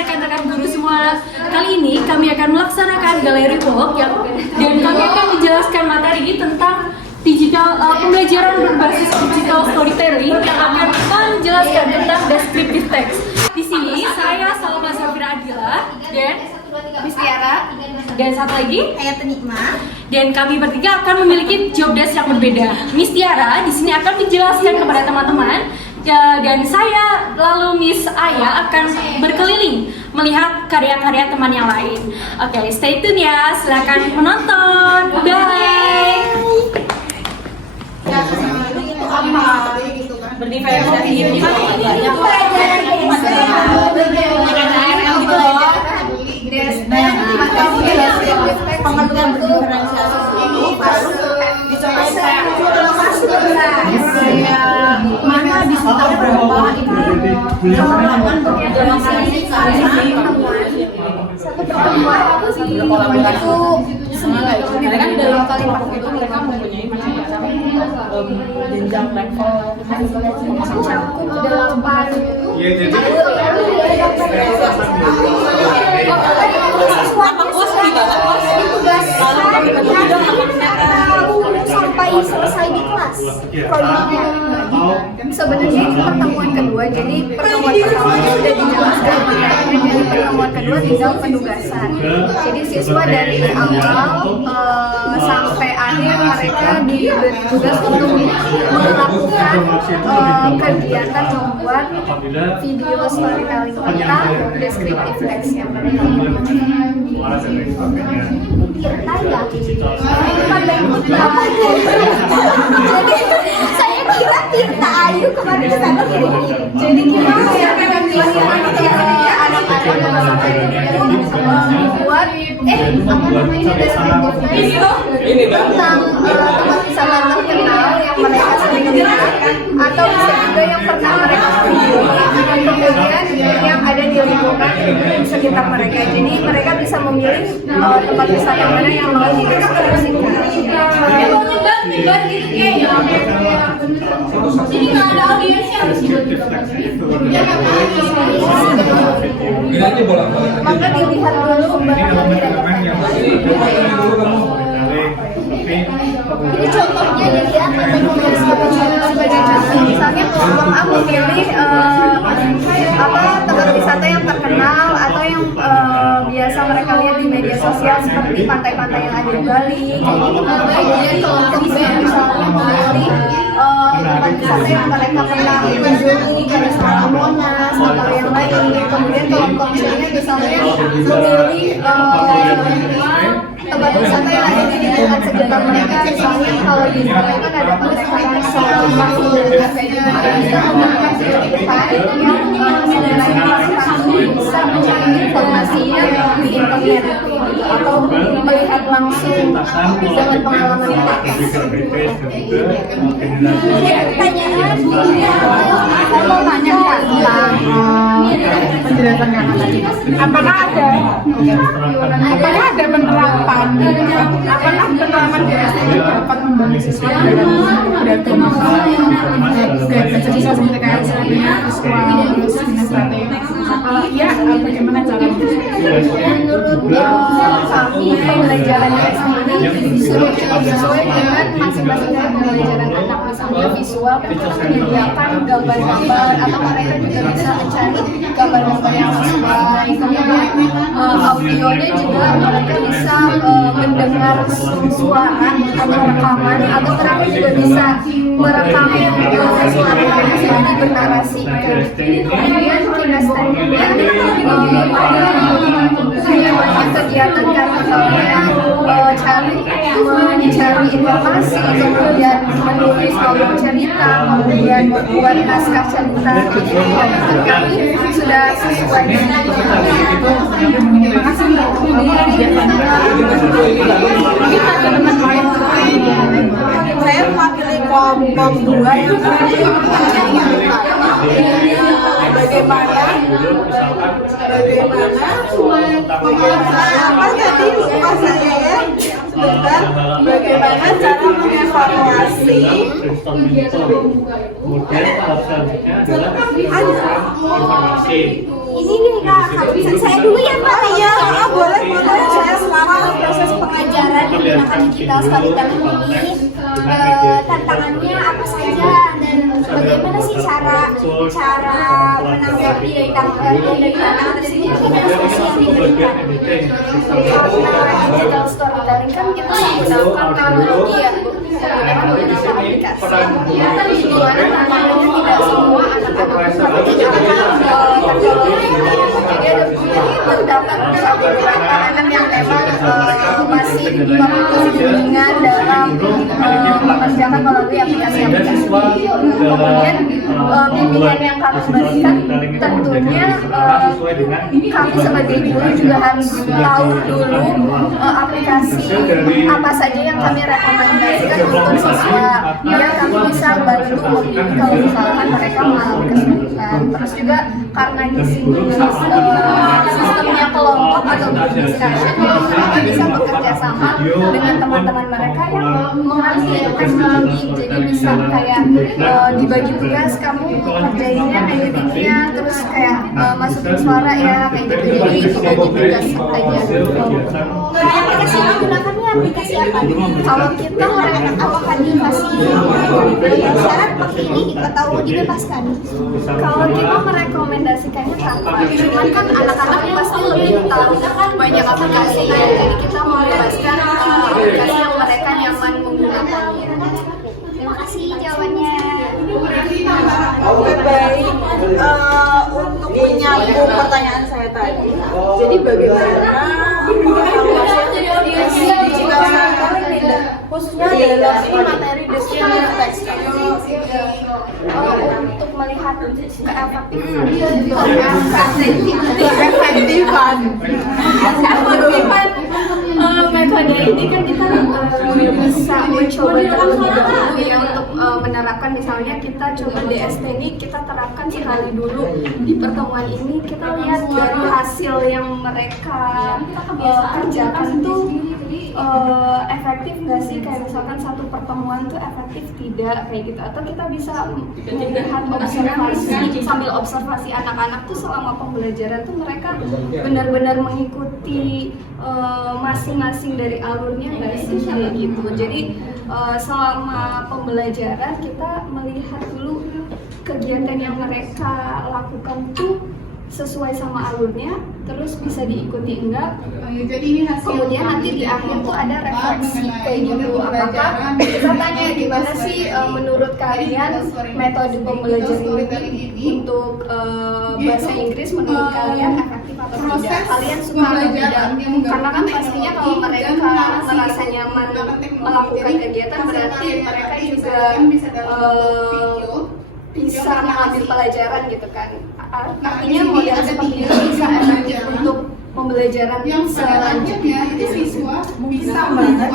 rekan-rekan guru semua. Kali ini kami akan melaksanakan galeri walk dan kami akan menjelaskan materi tentang pembelajaran berbasis digital storytelling yang akan menjelaskan tentang descriptive text. Di sini saya Salma Safira Adila dan Miss Tiara dan satu lagi Hayat Nikma. Dan kami bertiga akan memiliki job desk yang berbeda. Miss Tiara di sini akan menjelaskan kepada teman-teman, dan saya lalu Miss Aya akan berkeliling melihat karya-karya teman yang lain. Oke, stay tune ya. Silakan menonton. Bye. Itu apa? Berdiferensiasi diri pengertian berdiferensiasi itu baru dicoba mana di sekitar berapa ini melakukan berdiferensiasi satu pertemuan itu 9 kan dalam kali pakai itu mereka mempunyai macam-macam jenjang level sampai selesai di kelas proyeknya. Sebenarnya ini pertemuan kedua, jadi pertemuan pertamanya sudah dijelaskan materinya, jadi pertemuan kedua tinggal penugasan. Jadi siswa dari awal sampai akhir mereka diberi tugas untuk melakukan kegiatan membuat video storytelling tentang descriptive text yang mereka jadi saya kira Tirta Ayu kemarin kesana mirip-mirip. Jadi gimana ya anak-anak membuat apa namanya tentang tempat wisata terkenal yang mereka sering lihat atau bisa juga yang pernah mereka kunjungi kemudian yang ada di lingkungan sekitar mereka. Jadi mereka bisa memilih tempat wisata mana yang mau dideskripsikan. Buat gitu kayaknya. Jadi nggak ada audiensnya harus maka dilihat dulu ini contohnya dilihat sebagai contoh. Misalnya kelompok A memilih tempat wisata yang terkenal atau yang biasa mereka lihat di media sosial seperti pantai-pantai yang ada di Bali. Kemudian kelompok B misalnya memilih tempat wisata yang mereka pernah kunjungi kayak misalnya Monas atau yang lain. Kemudian kelompok C misalnya memilih tempat wisata yang ada di lingkungan sekitar mereka. Misalnya kalau di Bali kan ada pendekatan soal bisa mencari informasinya di internet atau melihat langsung dengan pengalaman pertanyaan saya mau tanya tentang penjelasan kakak tadi. Apakah ada penerapan di SD dapat membantu siswa dalam pidato bisa seperti kayak visual terus strategi. Iya, bagaimana caranya? Menurut kami pembelajaran teks ini sudah cukup sesuai dengan masing-masing pembelajaran anak. Misalnya visual kita menyediakan gambar-gambar atau mereka juga bisa mencari gambar-gambar yang sesuai. Kemudian audionya juga mereka bisa mendengar suara atau rekaman atau mereka juga bisa merekam suara yang sedang bernarasikan. Kemudian kinestetiknya kegiatan karena mencari informasi, kemudian menulis audio cerita, kemudian membuat naskah cerita. Kami sudah sesuai dengan terima kasih. Kita ke teman lain. Saya mewakili kelompok 2 yang bagaimana apa tadi lupa saya ya sebentar, bagaimana cara mengevaluasi kemudian tahap selanjutnya adalah informasi. Ini nih kak, kalau bisa saya dulu ya mbak. iya boleh Saya selama proses pengajaran di Binakan Digital Storytelling ini tantangannya apa saja dan bagaimana sih cara menanggapi dari tantangan tersebut? Digital storytelling kan kita menggunakan teknologi ya, menggunakan aplikasi. Ternyata di luar tantangannya tidak semua anak-anak jadi ada beberapa anak yang memang masih kebingungan dalam mengerjakan melalui aplikasi-aplikasi. Kemudian bimbingan yang kami berikan tentunya kami sebagai guru juga harus tahu dulu aplikasi apa saja yang kami rekomendasikan untuk siswa biar kami bisa bantu membimbing kalau misalkan mereka mengalami kesulitan. Terus juga karena di sini sistemnya kelompok atau group discussion, mereka bisa bekerja sama dengan teman-teman mereka yang mengerti teknologi. Jadi bisa kayak dibagi tugas, kamu kerjainnya editingnya, terus kayak masukin suara ya kayak gitu. Jadi dibagi tugas aja. Aplikasi yang digunakannya aplikasi apa? Kalau kita apakah dikasih syarat pakai ini atau dibebaskan? Kalau kita merekomendasikannya tanpa, cuman kan anak-anak pasti lebih tahu banyak aplikasi ya, jadi kita membebaskan aplikasi yang mereka nyaman menggunakannya. Terima kasih jawabannya. Oke baik, untuk menyambung pertanyaan saya tadi, jadi bagaimana evaluasi digital storytelling khususnya dalam materi deskripsi teks Untuk melihat keefektifan metode ini kan kita bisa mencoba terlebih dahulu ya untuk menerapkan. Misalnya kita coba DST ini kita terapkan sekali dulu di pertemuan ini, kita lihat dari hasil yang mereka kerjakan tuh efektif nggak sih, kayak misalkan satu pertemuan tuh efektif tidak kayak gitu, atau kita bisa melihat observasi sambil observasi anak-anak tuh selama pembelajaran tuh mereka benar-benar mengikuti masing-masing dari alurnya nggak sih kayak gitu. Jadi selama pembelajaran kita melihat dulu kegiatan yang mereka lakukan tuh sesuai sama alurnya, terus bisa diikuti enggak. Kemudian nanti di akhir tuh ada refleksi kayak gitu. Apakah kita tanya gimana sih menurut kalian metode pembelajaran ini untuk bahasa Inggris menurut kalian efektif atau tidak? Kalian suka atau tidak? Karena kan pastinya kalau mereka merasa nyaman melakukan kegiatan berarti mereka juga bisa mengambil pelajaran gitu kan. Artinya model seperti itu bisa efektif untuk pembelajaran selanjutnya. bisa banget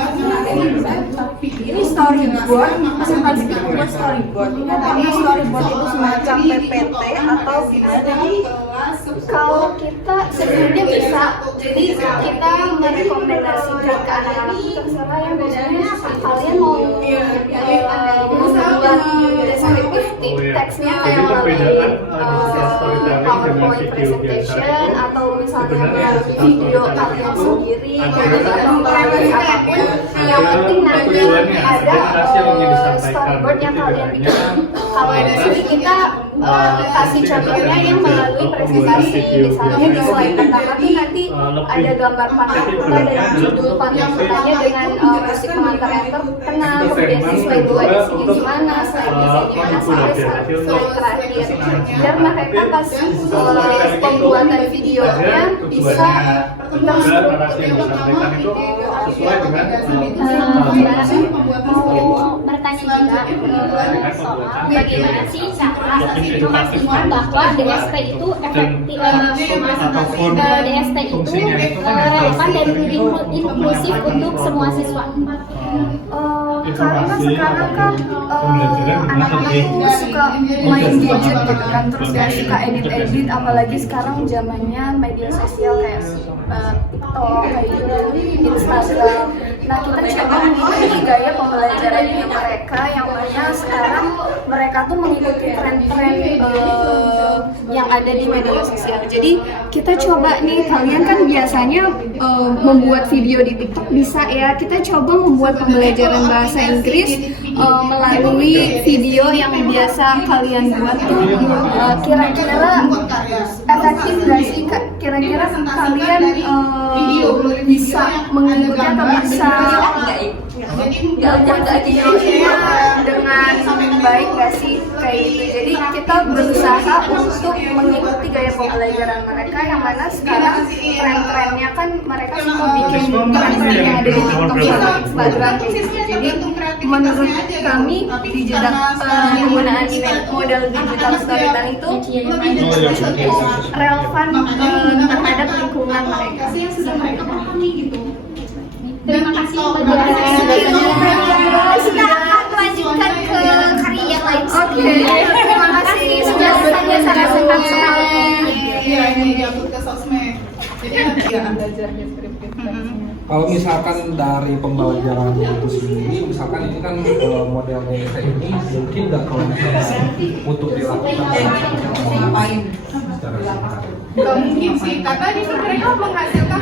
ini storyboard, misalkan kita membuat storyboard ini apakah storyboard itu semacam PPT atau gimana? Kalau kita sebenarnya bisa, jadi kita merekomendasikan ke anak-anak itu terserah yang biasanya kalian mau membuat deskriptif teksnya kayak melalui PowerPoint presentation atau misalnya melalui video kalian sendiri, jadi melalui apapun, yang penting nanti ada storyboard yang kalian bikin. Kalau di sini kita kasih contohnya yang melalui presentasi, misalnya di slide pertama tuh nanti ada gambar panel kita dengan judul panel kitanya dengan musik pengantar yang terkenal, kemudian di slide 2 di sini gimana, slide di sini gimana, sampai slide terakhir, biar mereka pas pembuatan videonya bisa sesuai dengan mau bertanya juga soal bagaimana sih cara memastikan bahwa DST itu efektif, DST itu relevan dan inklusif untuk semua siswa. Karena sekarang kan anak-anak tuh suka main gadget gitu kan, terus kayak suka edit-edit, apalagi sekarang zamannya media sosial kayak TikTok, kayak gitu, Instagram. Nah, kita coba mengikuti gaya pembelajaran mereka yang mana sekarang mereka tuh mengikuti tren-tren yang ada di media sosial. Jadi kita coba nih, kalian kan biasanya membuat video di TikTok bisa ya, kita coba membuat pembelajaran bahasa Inggris melalui video yang biasa kalian buat tuh kira-kira efektif nggak sih? Kira-kira kalian bisa mengikuti atau bisa dengan baik nggak sih kayak gitu. Jadi kita berusaha untuk mengikuti gaya pembelajaran mereka yang mana sekarang tren-trennya kan mereka suka bikin tren-tren yang ada di TikTok sama Instagram kayak gitu. Jadi menurut kami penggunaan model digital storytelling itu relevan terhadap lingkungan mereka yang sudah mereka pahami gitu. Terima kasih Mbak Sekarang aku lanjutkan ke karya yang lain. Oke, terima kasih sudah sangat senang sekali. Iya, ini diupload ke sosmed. Jadi belajarnya Kalau misalkan dari pembelajaran itu sendiri, misalkan ini kan modelnya ini mungkin nggak kalau misalkan untuk dilakukan ngapain? Nggak mungkin sih, karena ini kan mereka menghasilkan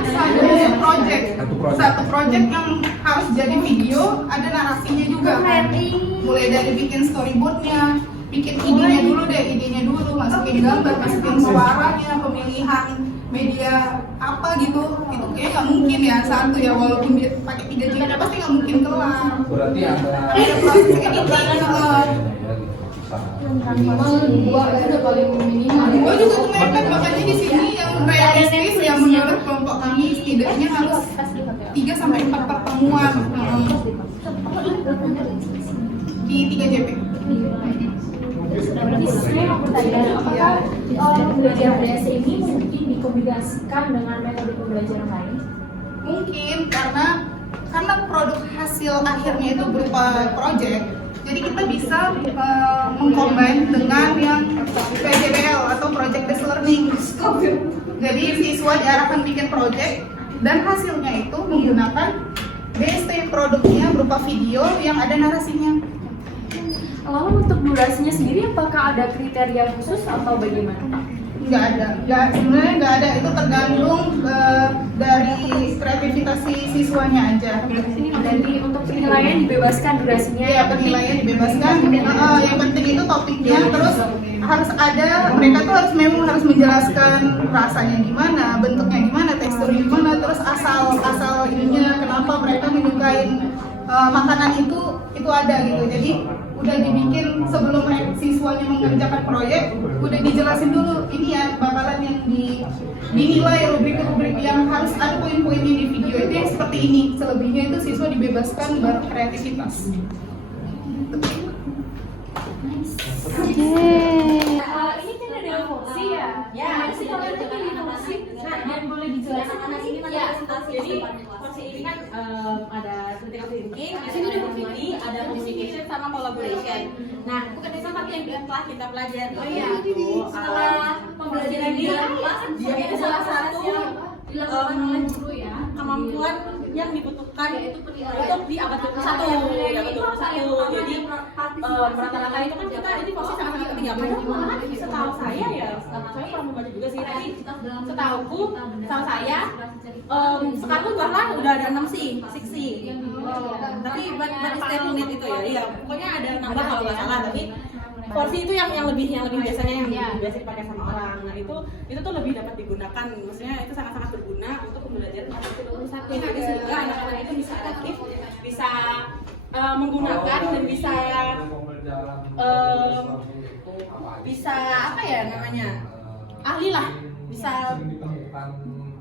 satu project yang harus jadi video, ada narasinya juga kan. Mulai dari bikin storyboardnya, bikin idenya dulu, masukin gambar, masukin suaranya, pemilihan media apa gitu, itu kayaknya nggak mungkin ya satu ya, walaupun dia pakai 3 GB pasti nggak mungkin kelar. berarti ada proses editing. Dua itu paling minimal. Gue juga mepet, makanya di sini yang realistis yang menurut kelompok kami setidaknya harus 3-4 pertemuan di 3 JP. Berarti saya mau bertanya, apakah pembelajaran DST ini mungkin dikombinasikan dengan metode pembelajaran lain? Mungkin karena produk hasil akhirnya itu berupa project, jadi kita bisa mengcombine dengan yang PJBL atau project based learning. Jadi siswa diarahkan bikin project dan hasilnya itu menggunakan DST produknya berupa video yang ada narasinya. Lalu untuk durasinya sendiri, apakah ada kriteria khusus atau bagaimana? Sebenarnya nggak ada, itu tergantung dari kreativitas siswanya aja. Jadi untuk penilaian dibebaskan durasinya? Iya, penilaian dibebaskan. Yang penting itu topiknya, terus harus ada, mereka tuh memang harus menjelaskan rasanya gimana, bentuknya gimana, teksturnya gimana, terus asal ininya kenapa mereka menyukai makanan itu ada gitu. Jadi udah dibikin sebelum siswanya mengerjakan proyek, udah dijelasin dulu ini ya bakalan yang dinilai rubrik-rubrik yang harus ada poin-poinnya di video itu yang seperti ini. Selebihnya itu siswa dibebaskan berkreativitas. Ini kan ada fungsi ya? Ya. Sih kalau itu pilih fungsi, dan boleh dijelaskan ini ya. Jadi fungsi ini kan ada critical thinking, ada creativity, ada communication sama collaboration. Nah, bukan itu tapi yang telah kita pelajari. Oh iya. Setelah pembelajaran ini, itu salah satu dilakukan oleh guru ya. Kemampuan yang dibutuhkan untuk di abad 21. Jadi rata-rata itu kan kita ini posisi sangat-sangat penting ya. Padahal setahu saya ya, saya pernah membaca juga sih, tapi setahuku, setahu saya sekarang tuh bahkan udah ada 6 C. Tapi buat step unit itu ya, iya pokoknya ada nambah kalau nggak salah, tapi porsi itu yang lebih biasanya yang biasa dipakai sama orang. Nah itu tuh lebih dapat digunakan, maksudnya itu sangat-sangat berguna untuk pembelajaran abad 21. Jadi sehingga anak-anak itu bisa aktif, bisa menggunakan dan bisa apa ya namanya, ahli lah, bisa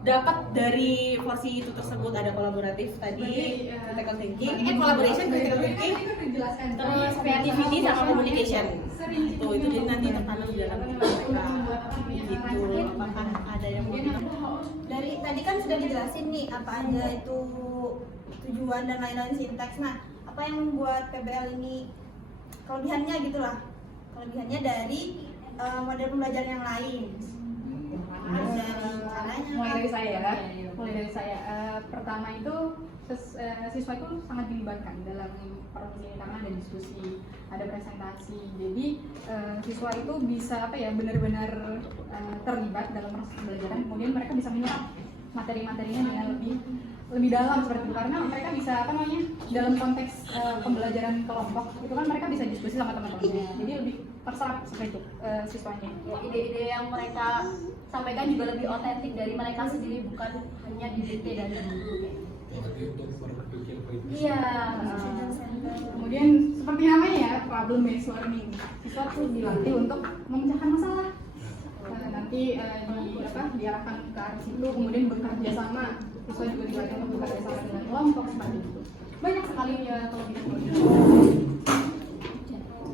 dapat dari porsi itu tersebut ada kolaboratif tadi, critical thinking, collaboration, critical thinking, terus creativity sama communication. Itu jadi nanti tertanam di dalam mereka. Gitu. Apakah ada yang mau Dari tadi kan sudah dijelasin nih apa aja itu tujuan dan lain-lain sintaks. Nah, apa yang membuat PBL ini kelebihannya gitulah, kelebihannya dari model pembelajaran yang lain. Dari caranya. Mulai dari saya. Pertama itu siswa itu sangat dilibatkan dalam perbincangan dan diskusi, ada presentasi. Jadi siswa itu bisa benar-benar terlibat dalam proses pembelajaran. Kemudian mereka bisa menyerap materi-materinya dengan lebih dalam seperti itu, karena mereka bisa dalam konteks pembelajaran kelompok itu kan mereka bisa diskusi sama teman-temannya, jadi lebih terserap seperti itu siswanya. Ide-ide yang mereka sampaikan juga lebih otentik dari mereka sendiri, bukan hanya didikte dari guru. Iya. Kemudian seperti namanya ya, problem based learning. Siswa tuh dilatih untuk memecahkan masalah. Nanti diarahkan ke arah situ, kemudian bekerja sama. Siswa juga dilatih untuk bekerja sama dengan kelompok seperti itu. Banyak sekali ya kelebihan.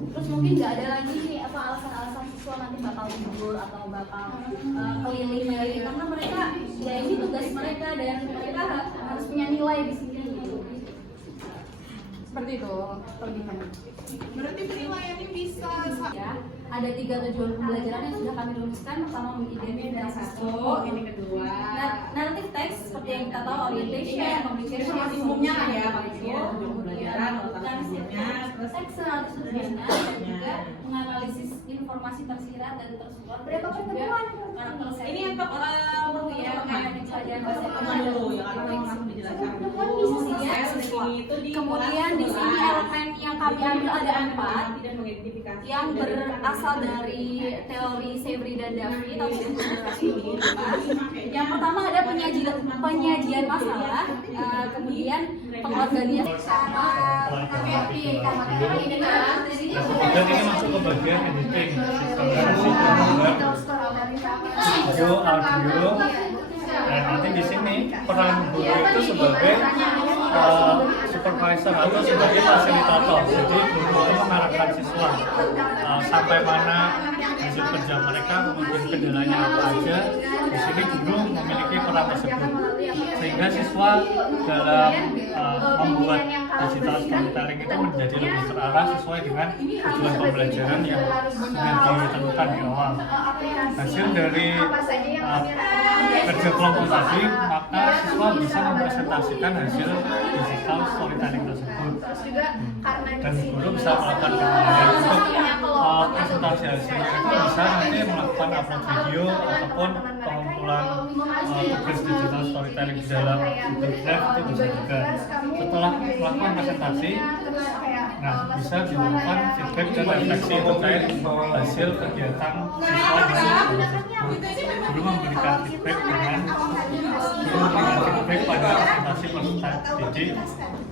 Terus mungkin nggak ada lagi nih alasan-alasan siswa nanti bakal libur atau bakal keliling lagi, karena mereka ya ini tugas mereka dan mereka harus punya nilai di sini. Seperti itu kelebihannya. Berarti penilaiannya bisa Ya, ada 3 tujuan pembelajaran yang sudah kami rumuskan. Pertama, mengidentifikasi ini kedua. narrative text seperti yang kita tahu, orientation, communication, Informasi umumnya lah ya, Pak Ibu. kemudian Pembelajaran, melakukan umumnya, terus teks narratif sederhana dan juga menganalisis informasi tersirat dan tersurat. Berapa pertemuan? Karakter ini untuk ya kayak di pelajaran bahasa dulu ya, karena langsung dijelaskan dulu. Kemudian di sini elemen yang kami ambil ada 4 tidak mengidentifikasi yang berasal dari teori Severy dan Davy tahun 1995. Yang pertama ada penyajian masalah, kemudian pengorganisasian sama Dan ini masuk ke bagian editing, video, audio. Dan nanti di sini peran guru itu sebagai supervisor atau sebagai fasilitator. Jadi guru itu mengarahkan siswa sampai mana hasil kerja mereka, kemudian kendalanya apa aja. Di sini guru memiliki peran tersebut, sehingga siswa dalam membuat digital storytelling itu menjadi lebih terarah sesuai dengan tujuan pembelajaran yang ditentukan di awal. Hasil dari kerja kelompok tadi, maka siswa bisa mempresentasikan hasil digital storytelling tersebut. Dan guru bisa melakukan penilaian untuk presentasi hasilnya itu bisa nanti melakukan upload video ataupun pengumpulan tugas digital storytelling di dalam Google Drive itu bisa juga. Setelah melakukan presentasi, nah bisa dilakukan feedback dan refleksi terkait hasil kegiatan siswa di guru tersebut. Guru memberikan feedback pada presentasi peserta didik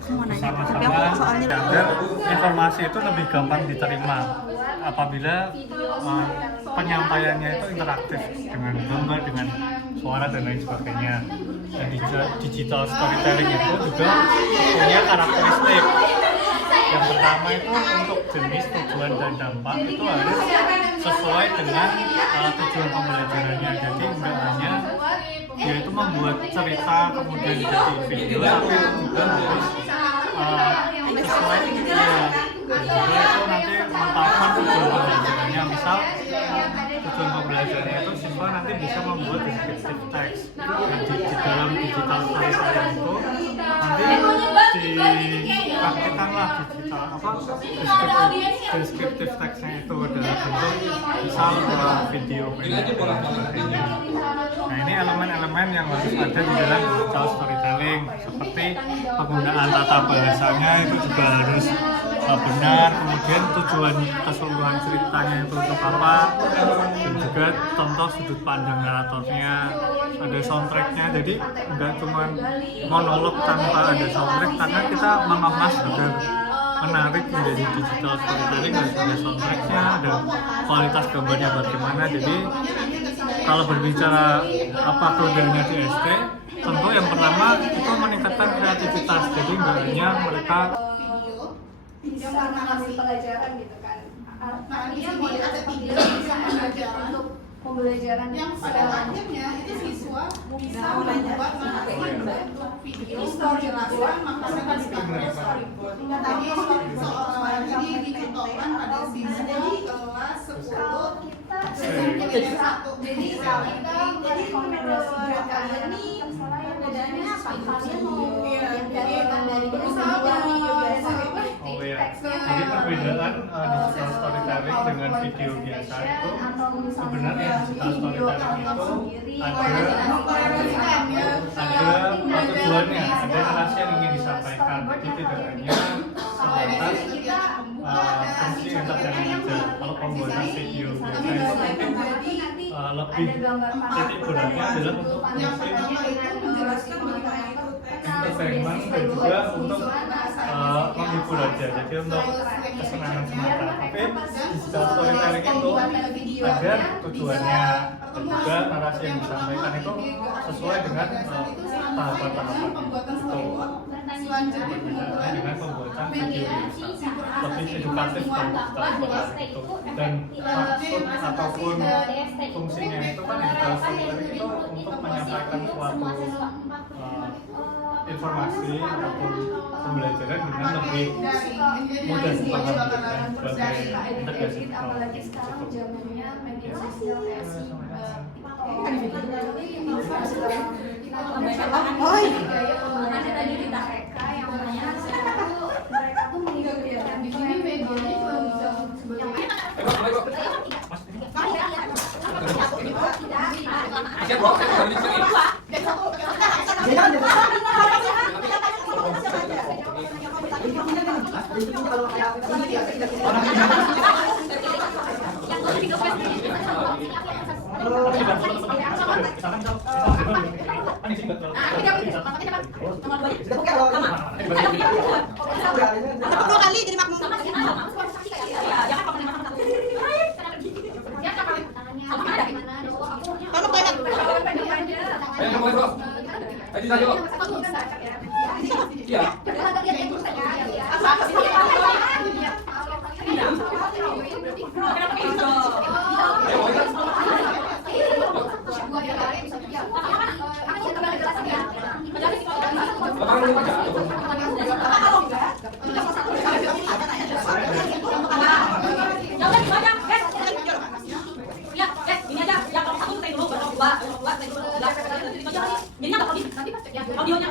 bersama-sama agar informasi itu lebih gampang diterima apabila penyampaiannya itu interaktif dengan gambar, dengan suara dan lain sebagainya. Dan digital storytelling itu juga punya karakteristik. Yang pertama itu untuk jenis, tujuan dan dampak itu harus sesuai dengan tujuan pembelajarannya. Jadi enggak hanya yaitu membuat cerita kemudian jadi video, tapi itu juga harus sesuai dan juga itu nanti mengungkapkan tujuan pembelajarannya. Misal tujuan pembelajarannya itu siswa nanti bisa membuat descriptive text. Dan di dalam digital storytelling itu nanti dipraktikkanlah descriptive textnya itu dalam bentuk misal video pendek dan sebagainya. Nah ini elemen-elemen yang harus ada di dalam digital storytelling, seperti penggunaan tata bahasanya itu juga harus benar, kemudian tujuan keseluruhan ceritanya itu untuk apa, dan juga contoh sudut pandang naratornya, ada soundtracknya. Jadi nggak cuma monolog tanpa ada soundtrack, karena kita mengemas agar menarik menjadi digital storytelling harus ada soundtracknya, ada kualitas gambarnya bagaimana. Jadi kalau berbicara apa kelebihannya di ST, tentu yang pertama itu meningkatkan kreativitas. Jadi nggak hanya mereka bisa mengambil pelajaran gitu kan. Nah, dia model ada video bisa mengajar untuk pembelajaran yang pada akhirnya itu siswa bisa membuat bentuk video storyboard, makanya dipakai storyboard. Tadi soal ini dicontohkan pada siswa kelas 10 jadi menurut kalian nih bedanya apa? Kalian mau yang dari berusaha Oh iya, jadi perbedaan digital storytelling dengan video biasa itu sebenarnya digital storytelling itu ada tujuannya, ada narasi yang ingin disampaikan. Jadi tidak hanya sebatas fungsi entertainment saja. Kalau pembuatan video biasa itu mungkin lebih titik beratnya adalah untuk fungsi entertainment dan juga untuk menghibur aja, jadi untuk kesenangan semata. Tapi digital storytelling itu ada tujuannya dan juga narasi yang disampaikan itu sesuai dengan tahapan-tahapan itu. Berbeda dengan pembuatan video biasa, lebih edukatif kalau digital storytelling itu. Dan maksud ataupun fungsinya itu kan digital storytelling itu untuk menyampaikan suatu informasi ataupun pembelajaran dengan lebih mudah dipahami sebagai integrasi apalagi sekarang zamannya media sosial ya sih. Ada tadi kita mereka yang mana mereka tuh mengingatkan di sini medianya cuma bisa sebagai Audionya.